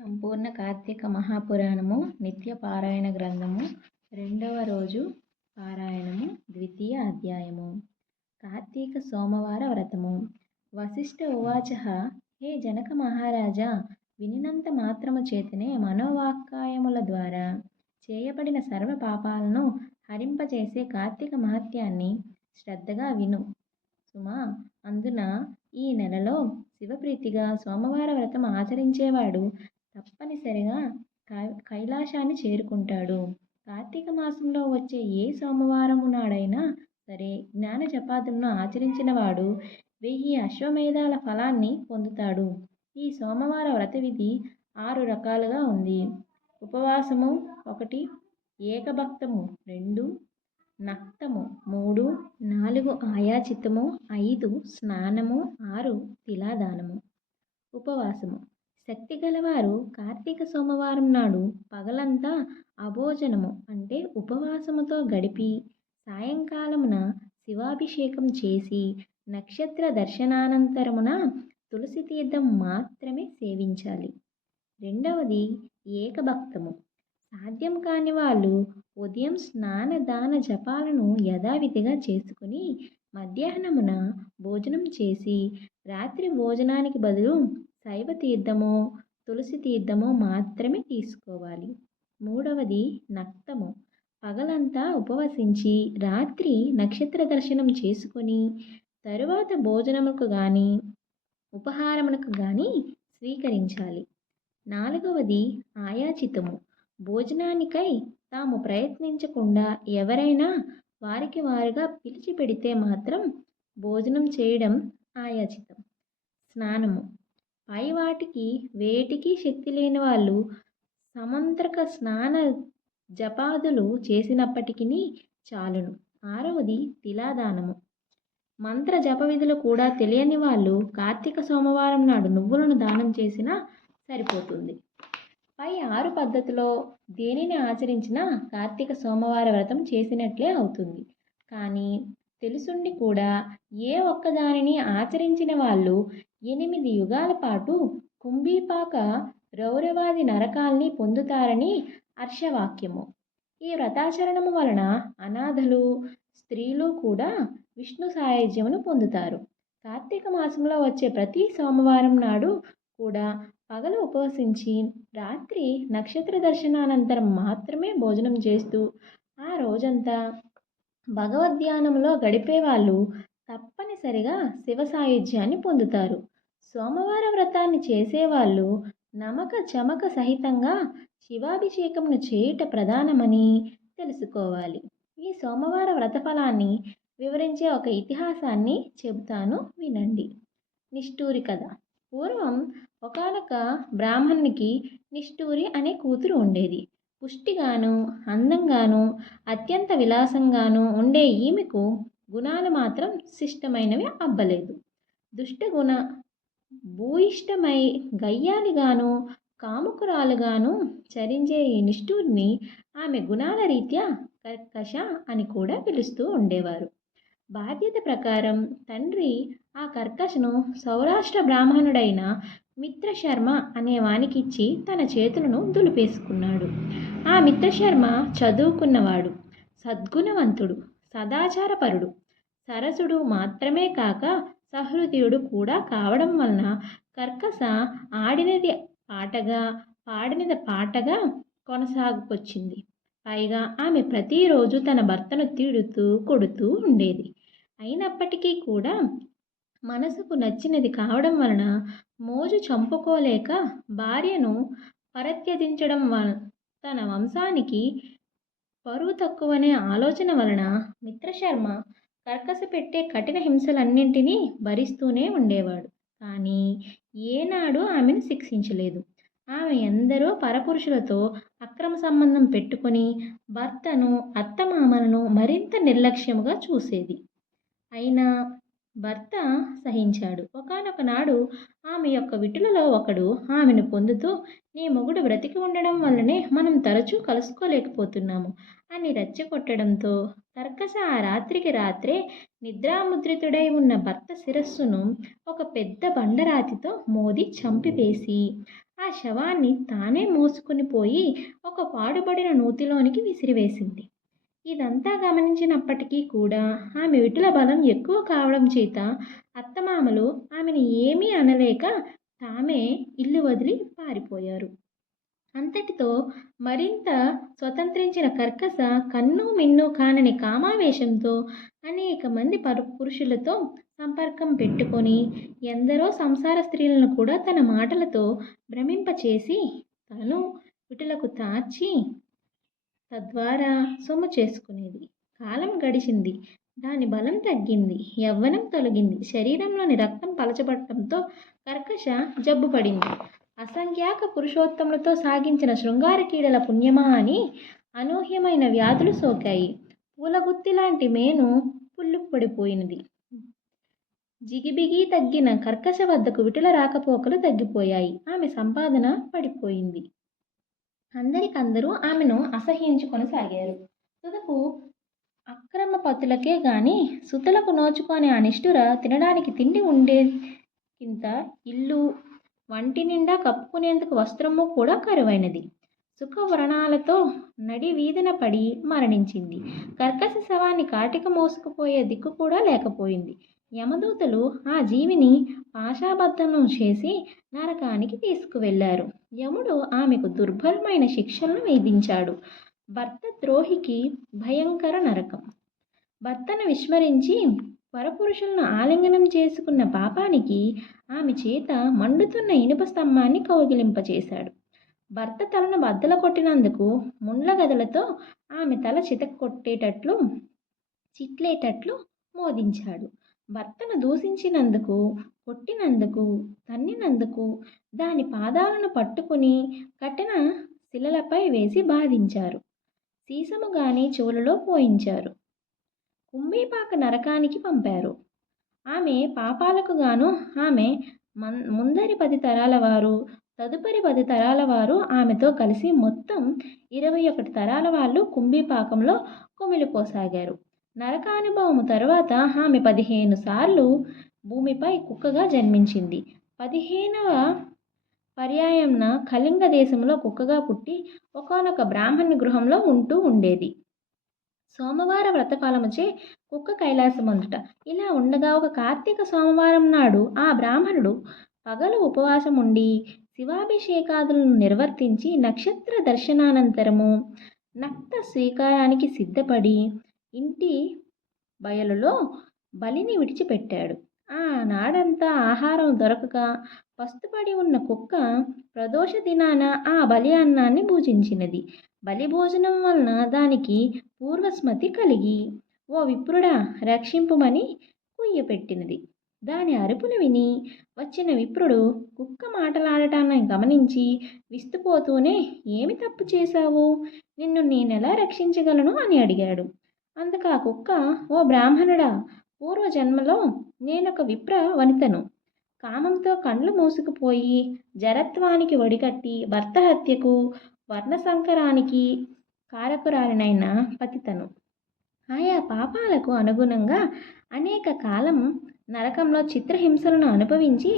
సంపూర్ణ కార్తీక మహాపురాణము నిత్య పారాయణ గ్రంథము రెండవ రోజు పారాయణము ద్వితీయ అధ్యాయము. కార్తీక సోమవార వ్రతము. వశిష్ఠ ఉవాచ హే జనక మహారాజా వినినంత మాత్రము చేతనే మనోవాక్కాయముల ద్వారా చేయబడిన సర్వ పాపాలను హరింపజేసే కార్తీక మహత్యాన్ని శ్రద్ధగా విను. సుమా అందున ఈ నెలలో శివప్రీతిగా సోమవార వ్రతం ఆచరించేవాడు తప్పనిసరిగా కై కైలాసాన్ని చేరుకుంటాడు. కార్తీక మాసంలో వచ్చే ఏ సోమవారము నాడైనా సరే జ్ఞాన జపాతులను ఆచరించిన వాడు వెయ్యి అశ్వమేధాల ఫలాన్ని పొందుతాడు. ఈ సోమవార వ్రత విధి ఆరు రకాలుగా ఉంది. ఉపవాసము ఒకటి ఏకభక్తము రెండు నక్తము మూడు నాలుగు ఆయాచితము ఐదు స్నానము ఆరు తిలాదానము. ఉపవాసము శక్తి గలవారు కార్తీక సోమవారం నాడు పగలంతా అభోజనము అంటే ఉపవాసముతో గడిపి సాయంకాలమున శివాభిషేకం చేసి నక్షత్ర దర్శనానంతరమున తులసి తీర్థం మాత్రమే సేవించాలి. రెండవది ఏకభక్తము. సాధ్యం కాని వాళ్ళు ఉదయం స్నాన దాన జపాలను యథావిధిగా చేసుకుని మధ్యాహ్నమున భోజనం చేసి రాత్రి భోజనానికి బదులు శైవ తీర్థమో తులసి తీర్థమో మాత్రమే తీసుకోవాలి. మూడవది నక్తము. పగలంతా ఉపవసించి రాత్రి నక్షత్ర దర్శనం చేసుకొని తరువాత భోజనముకు కానీ ఉపహారమునకు కానీ స్వీకరించాలి. నాలుగవది ఆయాచితము. భోజనానికై తాము ప్రయత్నించకుండా ఎవరైనా వారికి వారుగా పిలిచి పెడితే మాత్రం భోజనం చేయడం ఆయాచితం. స్నానము. పై వాటికి వేటికి శక్తి లేని వాళ్ళు సమంత్రక స్నాన జపాదులు చేసినప్పటికీ చాలును. ఆరవది తిలాదానము. మంత్ర జప విధులు కూడా తెలియని వాళ్ళు కార్తీక సోమవారం నాడు నువ్వులను దానం చేసినా సరిపోతుంది. పై ఆరు పద్ధతిలో దేనిని ఆచరించినా కార్తీక సోమవార వ్రతం చేసినట్లే అవుతుంది. కానీ తెలుసుండి కూడా ఏ ఒక్కదానిని ఆచరించిన వాళ్ళు ఎనిమిది యుగాల పాటు కుంభీపాక రౌరవాది నరకాల్ని పొందుతారని హర్షవాక్యము. ఈ వ్రతాచరణము వలన అనాథలు స్త్రీలు కూడా విష్ణు సాయుధ్యమును పొందుతారు. కార్తీక మాసంలో వచ్చే ప్రతి సోమవారం నాడు కూడా పగలు ఉపవసించి రాత్రి నక్షత్ర దర్శనానంతరం మాత్రమే భోజనం చేస్తూ ఆ రోజంతా భగవద్ధ్యానంలో గడిపే వాళ్ళు తప్పనిసరిగా శివ సాయుధ్యాన్ని పొందుతారు. సోమవార వ్రతాన్ని చేసేవాళ్ళు నమక చమక సహితంగా శివాభిషేకంను చేయుట ప్రధానమని తెలుసుకోవాలి. ఈ సోమవార వ్రత ఫలాన్ని వివరించే ఒక ఇతిహాసాన్ని చెబుతాను వినండి. నిష్ఠూరి కథ. పూర్వం ఒకనొక బ్రాహ్మణునికి నిష్ఠూరి అనే కూతురు ఉండేది. పుష్టిగాను అందంగాను అత్యంత విలాసంగాను ఉండే ఈమెకు గుణాలు మాత్రం శిష్టమైనవి అబ్బలేదు. దుష్టగుణ భూయిష్టమై గయ్యాలిగాను కాముకురాలుగాను చరించే ఈ నిష్ఠూర్ని ఆమె గుణాల రీత్యా కర్కశ అని కూడా పిలుస్తూ ఉండేవారు. బాధ్యత ప్రకారం తండ్రి ఆ కర్కశను సౌరాష్ట్ర బ్రాహ్మణుడైన మిత్రశర్మ అనే వానికిచ్చి తన చేతులను దులిపేసుకున్నాడు. ఆ మిత్రశర్మ చదువుకున్నవాడు సద్గుణవంతుడు సదాచారపరుడు. సరసుడు మాత్రమే కాక సహృదయుడు కూడా కావడం వలన కర్కస ఆడినది పాటగా పాడినది పాటగా కొనసాగుకొచ్చింది. పైగా ఆమె ప్రతిరోజు తన భర్తను తిడుతూ కొడుతూ ఉండేది. అయినప్పటికీ కూడా మనసుకు నచ్చినది కావడం వలన మోజు చంపుకోలేక భార్యను పరిత్యజించడం వలన తన వంశానికి పరువు తక్కువనే ఆలోచన వలన మిత్రశర్మ కర్కస పెట్టే కఠిన హింసలన్నింటినీ భరిస్తూనే ఉండేవాడు. కానీ ఏనాడు ఆమెను శిక్షించలేదు. ఆమె ఎందరో పరపురుషులతో అక్రమ సంబంధం పెట్టుకొని భర్తను అత్తమామలను మరింత నిర్లక్ష్యముగా చూసేది. అయినా భర్త సహించాడు. ఒకనొక నాడు ఆమె యొక్క విటులలో ఒకడు ఆమెను పొందుతూ నీ మొగుడు బ్రతికి ఉండడం వల్లనే మనం తరచూ కలుసుకోలేకపోతున్నాము అని రెచ్చగొట్టడంతో కర్కశ ఆ రాత్రికి రాత్రే నిద్రాముద్రితుడై ఉన్న భర్త శిరస్సును ఒక పెద్ద బండరాతితో మోది చంపివేసి ఆ శవాన్ని తానే మోసుకుని పోయి ఒక పాడుబడిన నూతిలోనికి విసిరివేసింది. ఇదంతా గమనించినప్పటికీ కూడా ఆమె విటుల బలం ఎక్కువ కావడం చేత అత్తమామలు ఆమెను ఏమీ అనలేక తామే ఇల్లు వదిలి పారిపోయారు. అంతటితో మరింత స్వతంత్రించిన కర్కస కన్ను మిన్ను కానని కామావేశంతో అనేక మంది పరు పురుషులతో సంపర్కం పెట్టుకొని ఎందరో సంసార స్త్రీలను కూడా తన మాటలతో భ్రమింపచేసి తను విటులకు తార్చి తద్వారా సొమ్ము చేసుకునేది. కాలం గడిచింది. దాని బలం తగ్గింది. యవ్వనం తొలగింది. శరీరంలోని రక్తం పలచబడటంతో కర్కశ జబ్బు పడింది. అసంఖ్యాక పురుషోత్తములతో సాగించిన శృంగార క్రీడల పుణ్యమా అని అనూహ్యమైన వ్యాధులు సోకాయి. పూలగుత్తి లాంటి మేను పుల్లు పడిపోయినది జిగిబిగి తగ్గిన కర్కశ వద్దకు విటుల రాకపోకలు తగ్గిపోయాయి. ఆమె సంపాదన పడిపోయింది. అందరికందరూ ఆమెను అసహించుకొనసాగారు తుదకు అక్రమ పతులకే గాని సుతులకు నోచుకొని ఆ నిష్ఠుర తినడానికి తిండి ఉండే కింత ఇల్లు వంటి నిండా కప్పుకునేందుకు వస్త్రము కూడా కరువైనది. సుఖవ్రణాలతో నడి వీధిన పడి మరణించింది. కర్కశ శవాన్ని కాటిక మోసుకుపోయే దిక్కు కూడా లేకపోయింది. యమదూతలు ఆ జీవిని పాశాబద్ధనం చేసి నరకానికి తీసుకువెళ్ళారు యముడు ఆమెకు దుర్భరమైన శిక్షలను విధించాడు. భర్త ద్రోహికి భయంకర నరకం. భర్తను విస్మరించి పరపురుషులను ఆలింగనం చేసుకున్న పాపానికి ఆమె చేత మండుతున్న ఇనుప స్తంభాన్ని కౌగిలింపచేశాడు. భర్త తలను బద్దల కొట్టినందుకు ముండ్ల గదలతో ఆమె తల చితక్ కొట్టేటట్లు చిట్లేటట్లు మోదించాడు. భర్తను దూషించినందుకు కొట్టినందుకు తన్నినందుకు దాని పాదాలను పట్టుకుని కట్టిన శిలలపై వేసి బాధించారు. సీసము గాని చెవులలో పోయించారు. కుంభీపాక నరకానికి పంపారు. ఆమె పాపాలకు గాను ఆమె మన్ ముందరి పది తరాల వారు తదుపరి పది తరాల వారు ఆమెతో కలిసి మొత్తం ఇరవై ఒకటి తరాల వాళ్ళు కుంభీపాకంలో కుమిలిపోసాగారు. నరకానుభవము తర్వాత ఆమె పదిహేను సార్లు భూమిపై కుక్కగా జన్మించింది. పదిహేనవ పర్యాయంన కళింగ దేశంలో కుక్కగా పుట్టి ఒకనొక బ్రాహ్మణ్య గృహంలో ఉంటూ ఉండేది. సోమవార వ్రతఫలముచే కుక్క కైలాసమందుట. ఇలా ఉండగా ఒక కార్తీక సోమవారం నాడు ఆ బ్రాహ్మణుడు పగలు ఉపవాసం ఉండి శివాభిషేకాదులను నిర్వర్తించి నక్షత్ర దర్శనానంతరము నక్త స్వీకారానికి సిద్ధపడి ఇంటి బయలులో బలిని విడిచిపెట్టాడు. ఆ నాడంతా ఆహారం దొరకక పస్తుపడి ఉన్న కుక్క ప్రదోష దినాన ఆ బలి అన్నాన్ని భూజించినది. బలి భోజనం వలన దానికి పూర్వస్మతి కలిగి ఓ విప్రుడా రక్షింపుమని కుయ్యపెట్టినది. దాని అరుపులు విని వచ్చిన విప్రుడు కుక్క మాటలాడటాన్ని గమనించి విస్తుపోతూనే ఏమి తప్పు చేశావు? నిన్ను నేనెలా రక్షించగలను? అని అడిగాడు. అందుకు ఆ కుక్క ఓ బ్రాహ్మణుడా పూర్వజన్మలో నేనొక విప్ర వనితను. కామంతో కండ్లు మూసుకుపోయి జరత్వానికి ఒడిగట్టి భర్త హత్యకు వర్ణసంకరానికి కారకురాలినైన పతితను. ఆయా పాపాలకు అనుగుణంగా అనేక కాలం నరకంలో చిత్రహింసలను అనుభవించి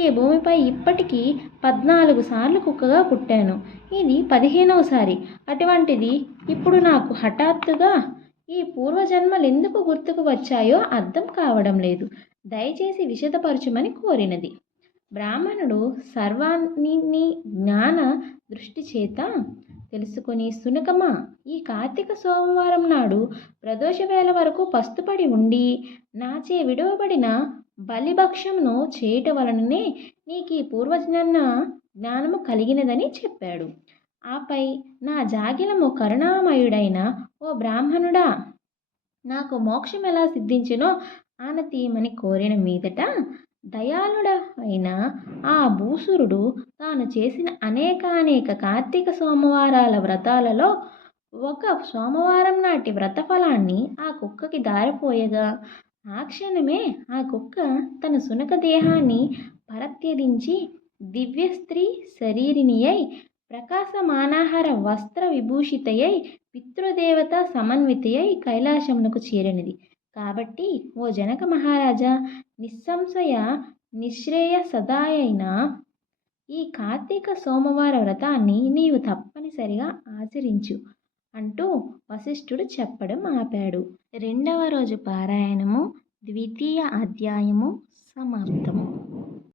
ఈ భూమిపై ఇప్పటికీ పద్నాలుగు సార్లు కుక్కగా పుట్టాను. ఇది పదిహేనవసారి అటువంటిది ఇప్పుడు నాకు హఠాత్తుగా ఈ పూర్వజన్మలు ఎందుకు గుర్తుకు వచ్చాయో అర్థం కావడం లేదు. దయచేసి విశదపరచుమని కోరినది. బ్రాహ్మణుడు సర్వాన్ని జ్ఞాన దృష్టి చేత తెలుసుకుని సునకమా ఈ కార్తీక సోమవారం నాడు ప్రదోష వేళ వరకు పస్తుపడి ఉండి నాచే విడువబడిన బలిభక్షమును చేయట వలననే నీకు ఈ పూర్వజ్ఞాన జ్ఞానము కలిగినదని చెప్పాడు. ఆపై నా జాగిలము కరుణామయుడైన ఓ బ్రాహ్మణుడా నాకు మోక్షం ఎలా సిద్ధించినో ఆనతీయమని కోరిన మీదట దయాళుడ అయిన ఆ భూసురుడు తాను చేసిన అనేకానేక కార్తీక సోమవారాల వ్రతాలలో ఒక సోమవారం నాటి వ్రతఫలాన్ని ఆ కుక్కకి దారిపోయగా ఆ క్షణమే ఆ కుక్క తన సునక దేహాన్ని పరత్యదించి దివ్య స్త్రీ శరీరిణి అయి ప్రకాశమానాహార వస్త్ర విభూషితయై పితృదేవత సమన్వితయై కైలాసమునకు చేరినది. కాబట్టి ఓ జనక మహారాజా నిస్సంశయ నిశ్రేయ సదాయైన ఈ కార్తీక సోమవార వ్రతాన్ని నీవు తప్పనిసరిగా ఆచరించు అంటూ వశిష్ఠుడు చెప్పడం ఆపాడు. రెండవ రోజు పారాయణము ద్వితీయ అధ్యాయము సమాప్తము.